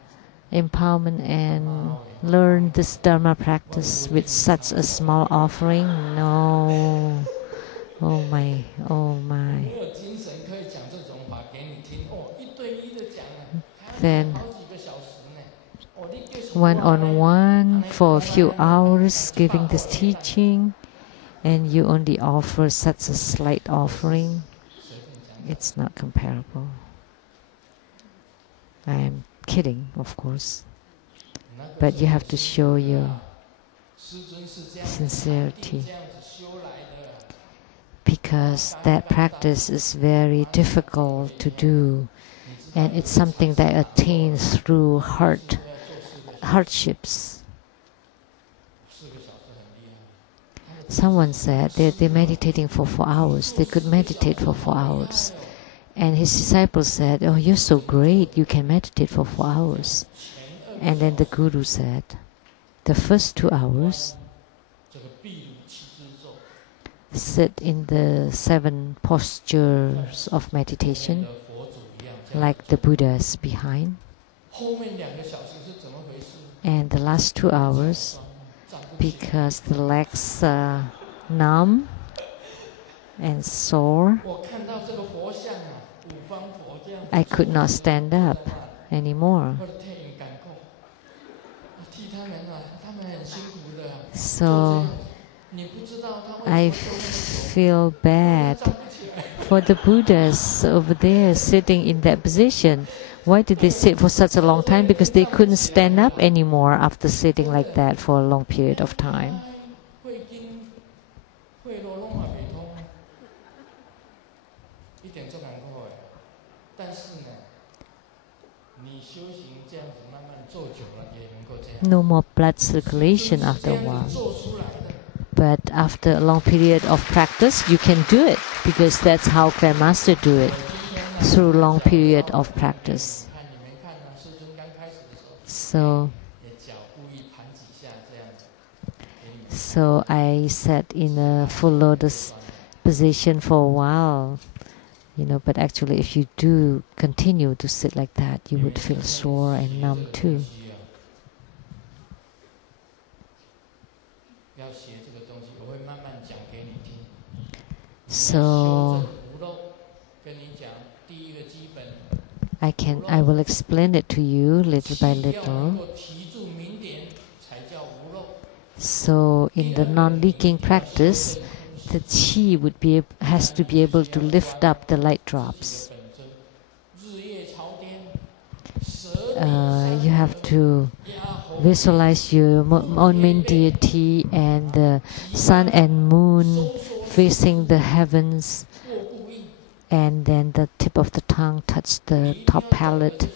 empowerment and learn this Dharma practice with such a small offering. No. Oh my, oh my. Then one-on-one for a few hours giving this teaching, and you only offer such a slight offering. It's not comparable. I am kidding, of course. But you have to show your sincerity. Because that practice is very difficult to do, and it's something that attains through hardships. Someone said they're meditating for 4 hours. They could meditate for 4 hours. And his disciples said, "Oh, you're so great, you can meditate for 4 hours." And then the Guru said, the first 2 hours, sit in the 7 postures of meditation, like the Buddhas behind. And the last 2 hours, because the legs are numb and sore, I could not stand up anymore. So I feel bad for the Buddhas over there sitting in that position. Why did they sit for such a long time? Because they couldn't stand up anymore after sitting like that for a long period of time. No more blood circulation after a while. But after a long period of practice, you can do it, because that's how Grandmaster do it, through long period of practice. So I sat in a full lotus position for a while, but actually if you do continue to sit like that, you would feel sore and numb too. So I will explain it to you little by little. So in the non-leaking practice, the chi has to be able to lift up the light drops. You have to visualize your own main deity and the sun and moon facing the heavens, and then the tip of the tongue touch the top palate,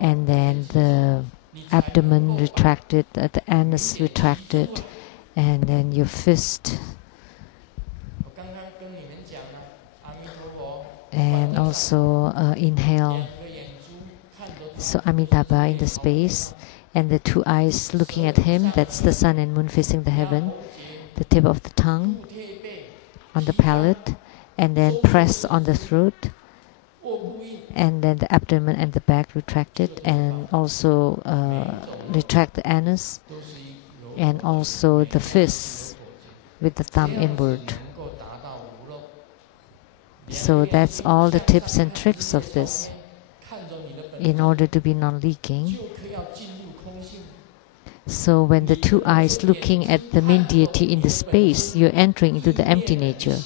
and then the abdomen retracted, the anus retracted, and then your fist, and also inhale. So Amitabha in the space, and the 2 eyes looking at him, that's the sun and moon facing the heaven, the tip of the tongue on the palate, and then press on the throat, and then the abdomen and the back retracted, and also retract the anus, and also the fists with the thumb inward. So that's all the tips and tricks of this in order to be non-leaking. So when the 2 eyes looking at the main deity in the space, you're entering into the empty nature.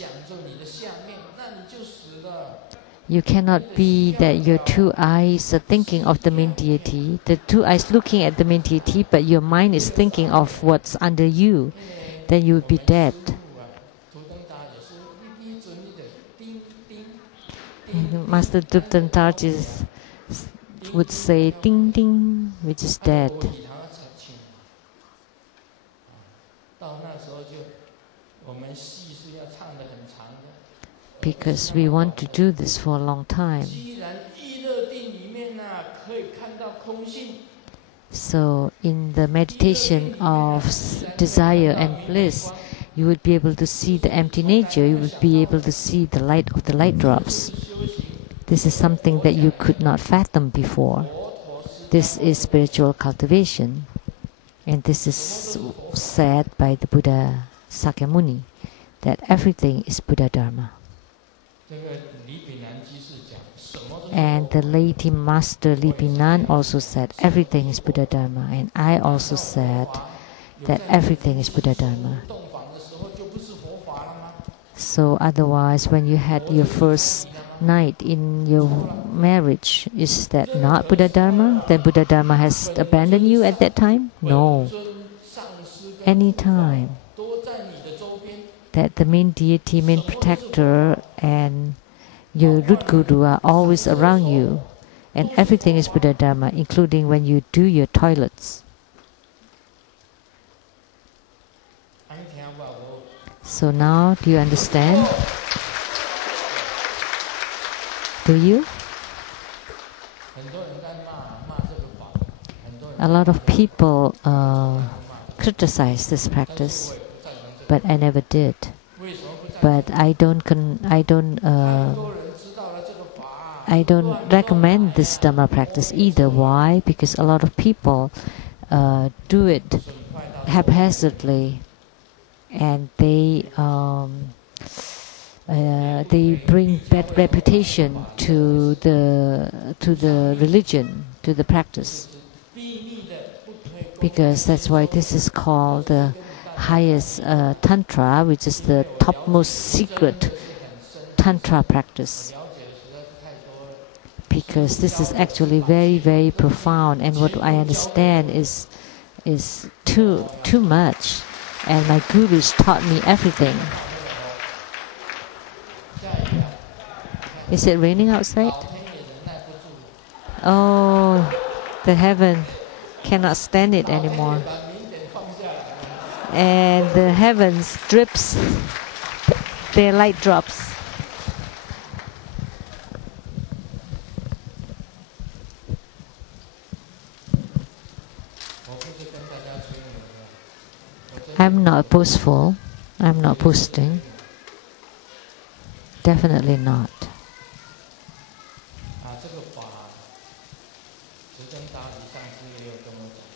You cannot be that your 2 eyes are thinking of the main deity, the 2 eyes looking at the main deity, but your mind is thinking of what's under you. Then you would be dead. Master Duptantarji would say ding ding, which is dead. Because we want to do this for a long time. So in the meditation of desire and bliss, you would be able to see the empty nature, you would be able to see the light of the light drops. This is something that you could not fathom before. This is spiritual cultivation. And this is said by the Buddha Sakyamuni, that everything is Buddha Dharma. And the lady master Li Binan also said everything is Buddha Dharma, and I also said that everything is Buddha Dharma. So otherwise, when you had your first night in your marriage, is that not Buddha Dharma? Then Buddha Dharma has abandoned you at that time? No. anytime that the main deity, main protector, and your root guru are always around you, and everything is Buddha Dharma, including when you do your toilets. So now, do you understand? Do you? A lot of people criticize this practice, but I never did. But I don't recommend this Dharma practice either. Why? Because a lot of people do it haphazardly, and they bring bad reputation to the religion, to the practice. Because that's why this is called the highest Tantra, which is the topmost secret Tantra practice. Because this is actually very, very profound, and what I understand is too much. And my gurus taught me everything. Is it raining outside? Oh, the heaven cannot stand it anymore. And the heavens drips, their light drops. I'm not boastful. I'm not boasting. Definitely not.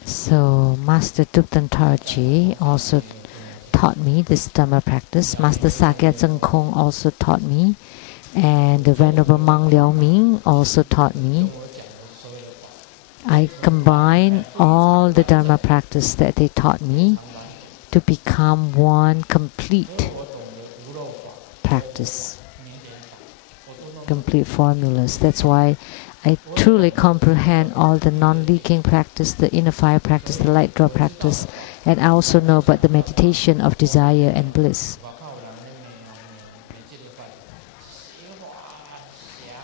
So Master Thupten Tarji also taught me this Dharma practice. Master Sakya Tsang Kong also taught me. And the Venerable Mang Liao Ming also taught me. I combine all the Dharma practice that they taught me to become one complete practice, complete formulas. That's why I truly comprehend all the non-leaking practice, the inner fire practice, the light draw practice, and I also know about the meditation of desire and bliss.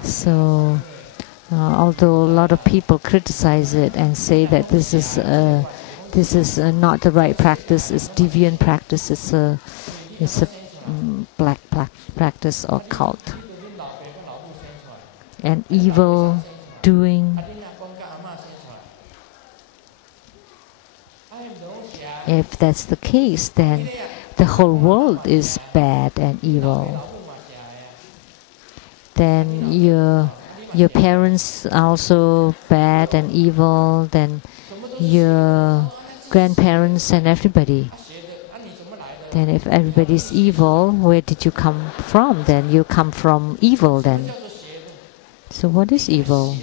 So, although a lot of people criticize it and say that this is not the right practice, it's deviant practice, it's a black practice or cult, and evil doing. If that's the case, then the whole world is bad and evil. Then your parents are also bad and evil, then your grandparents and everybody. Then if everybody's evil, where did you come from? Then you come from evil then. So what is evil?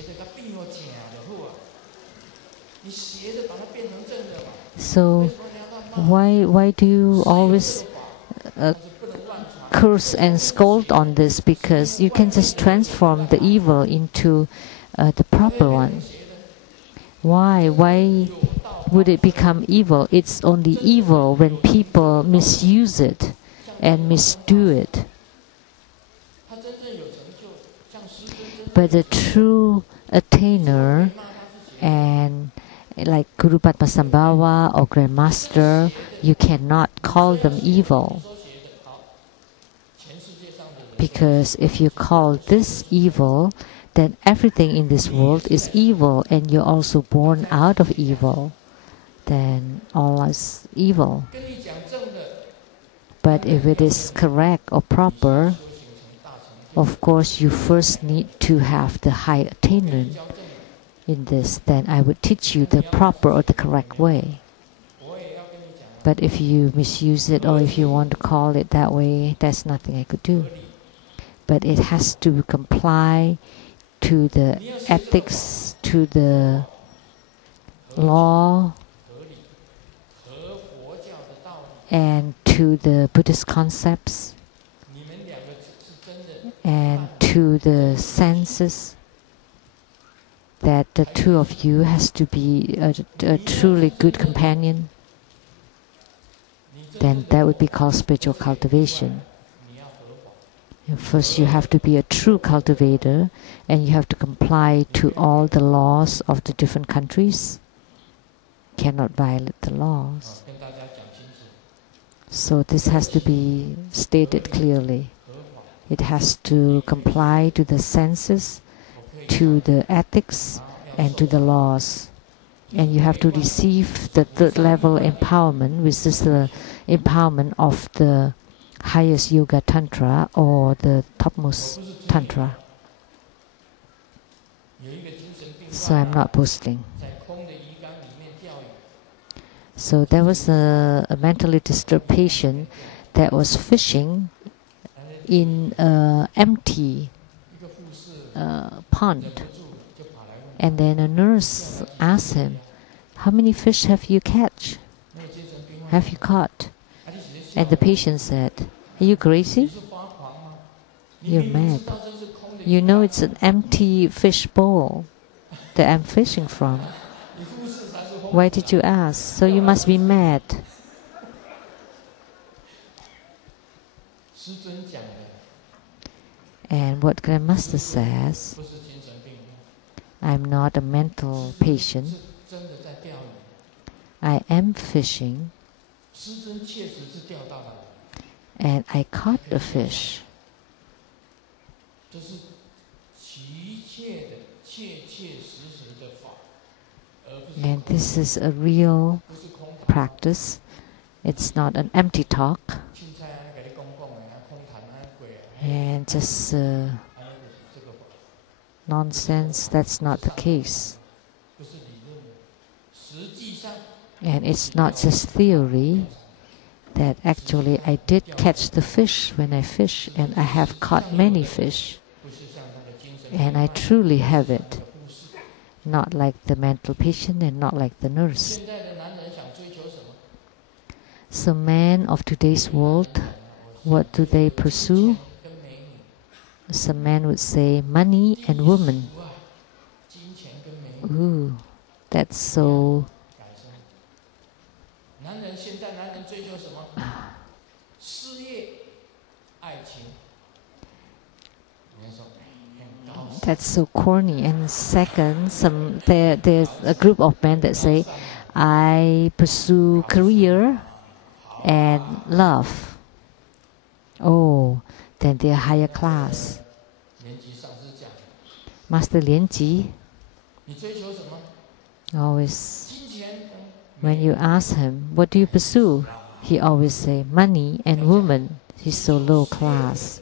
So why do you always curse and scold on this? Because you can just transform the evil into the proper one. Why would it become evil? It's only evil when people misuse it and misdo it. But the true attainer, and like Guru Padmasambhava or Grandmaster, you cannot call them evil. Because if you call this evil, then everything in this world is evil, and you're also born out of evil. Then all is evil. But if it is correct or proper, of course you first need to have the high attainment in this. Then I would teach you the proper or the correct way. But if you misuse it, or if you want to call it that way, there's nothing I could do. But it has to comply to the ethics, to the law, and to the Buddhist concepts, and to the senses, that the two of you has to be a truly good companion. then that would be called spiritual cultivation. And first, you have to be a true cultivator, and you have to comply to all the laws of the different countries. Cannot violate the laws. So this has to be stated clearly. It has to comply to the senses, to the ethics, and to the laws. And you have to receive the third level empowerment, which is the empowerment of the highest yoga tantra or the topmost tantra. So I'm not boasting. So there was a mentally disturbed patient that was fishing in an empty pond. And then a nurse asked him, "How many fish have you caught? And the patient said, "Are you crazy? You're mad. You know it's an empty fish bowl that I'm fishing from. Why did you ask? So you must be mad." And what Grandmaster says, I'm not a mental patient. I am fishing, and I caught a fish. And this is a real practice. It's not an empty talk. And just nonsense, that's not the case. And it's not just theory, that actually I did catch the fish when I fish, and I have caught many fish. And I truly have it. Not like the mental patient and not like the nurse. So men of today's world, what do they pursue? Some men would say money and woman. Ooh, that's so... That's so corny. And second, there's a group of men that say, I pursue career and love. Oh, then they're higher class. Master Lian always, when you ask him, what do you pursue? He always say, money and woman. He's so low class.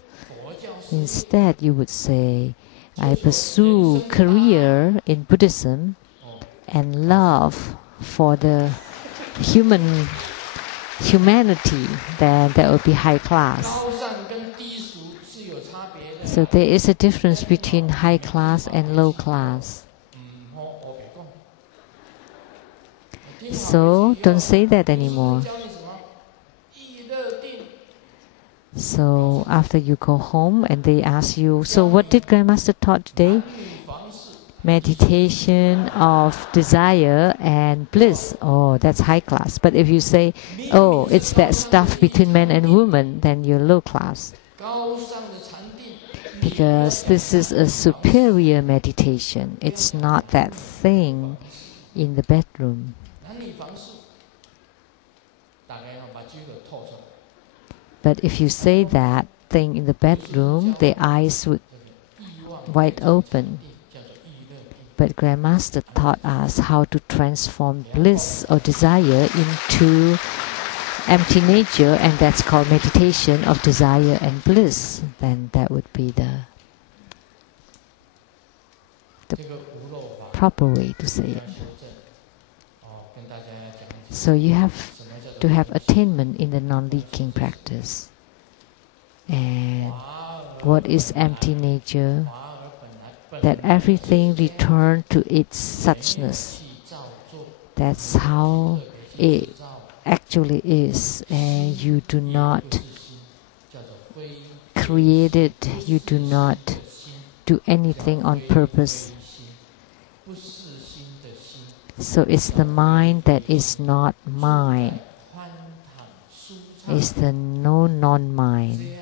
Instead, you would say, I pursue career in Buddhism and love for the humanity, then that would be high class. So there is a difference between high class and low class. So don't say that anymore. So after you go home and they ask you, so what did Grandmaster taught today? Meditation of desire and bliss. Oh, that's high class. But if you say, oh, it's that stuff between man and woman, then you're low class. Because this is a superior meditation. It's not that thing in the bedroom. But if you say that thing in the bedroom, the eyes would wide open. But Grandmaster taught us how to transform bliss or desire into empty nature, and that's called meditation of desire and bliss. Then that would be the proper way to say it. So you have to have attainment in the non-leaking practice. And what is empty nature? That everything return to its suchness. That's how it actually is. And you do not create it. You do not do anything on purpose. So it's the mind that is not mine. is the no non-mind.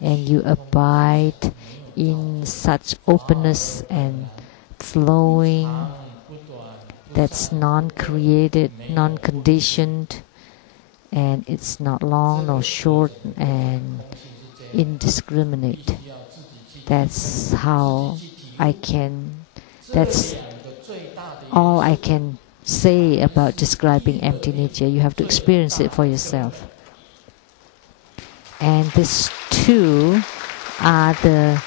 And you abide in such openness and flowing that's non-created, non-conditioned, and it's not long nor short and indiscriminate. That's how that's all I can say about describing empty nature. You have to experience it for yourself. And these two are the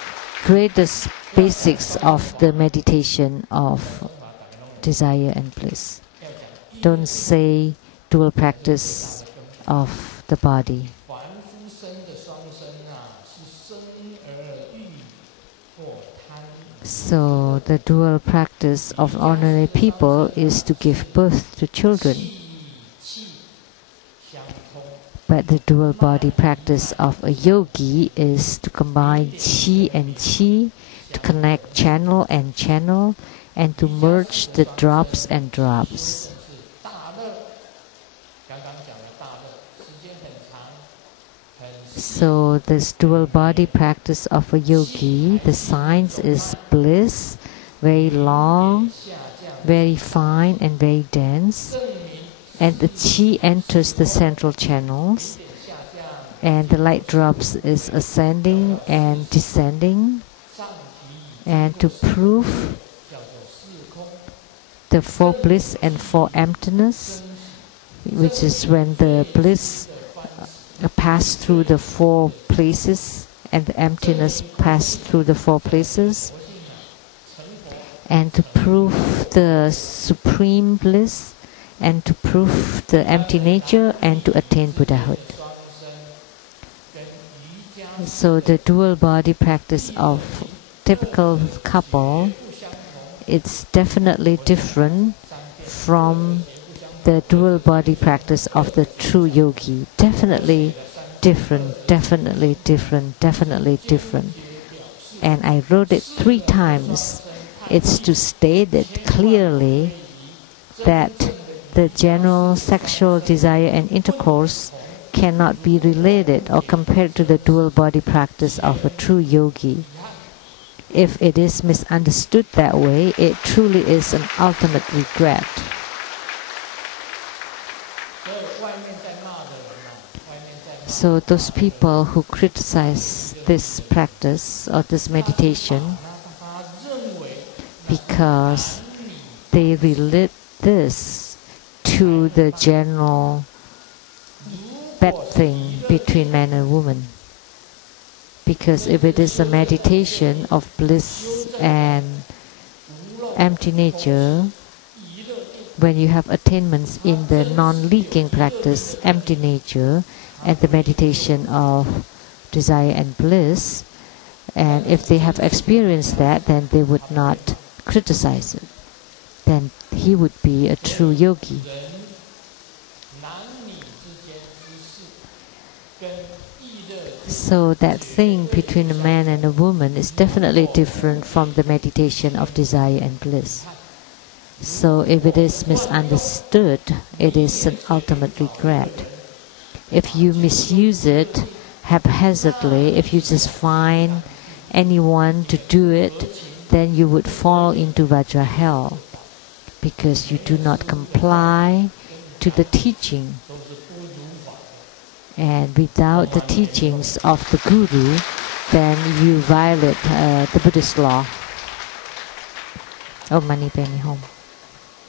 greatest basics of the meditation of desire and bliss. Don't say dual practice of the body. So the dual practice of ordinary people is to give birth to children. But the dual body practice of a yogi is to combine qi and qi, to connect channel and channel, and to merge the drops and drops. So this dual body practice of a yogi, the science is bliss, very long, very fine and very dense. And the qi enters the central channels, and the light drops is ascending and descending. And to prove the four bliss and four emptiness, which is when the bliss pass through the four places and the emptiness pass through the four places, and to prove the supreme bliss, and to prove the empty nature, and to attain Buddhahood. So the dual body practice of typical couple, it's definitely different from the dual body practice of the true yogi. Definitely different, definitely different, definitely different. And I wrote it 3 times. It's to state it clearly that the general sexual desire and intercourse cannot be related or compared to the dual body practice of a true yogi. If it is misunderstood that way, it truly is an ultimate regret. So those people who criticize this practice or this meditation because they relate this to the general bad thing between man and woman. Because if it is a meditation of bliss and empty nature, when you have attainments in the non-leaking practice, empty nature, and the meditation of desire and bliss, and if they have experienced that, then they would not criticize it. Then he would be a true yogi. So that thing between a man and a woman is definitely different from the meditation of desire and bliss. So if it is misunderstood, it is an ultimate regret. If you misuse it haphazardly, if you just find anyone to do it, then you would fall into Vajra hell, because you do not comply to the teaching. And without the teachings of the Guru, then you violate the Buddhist law. Oh, money penny home.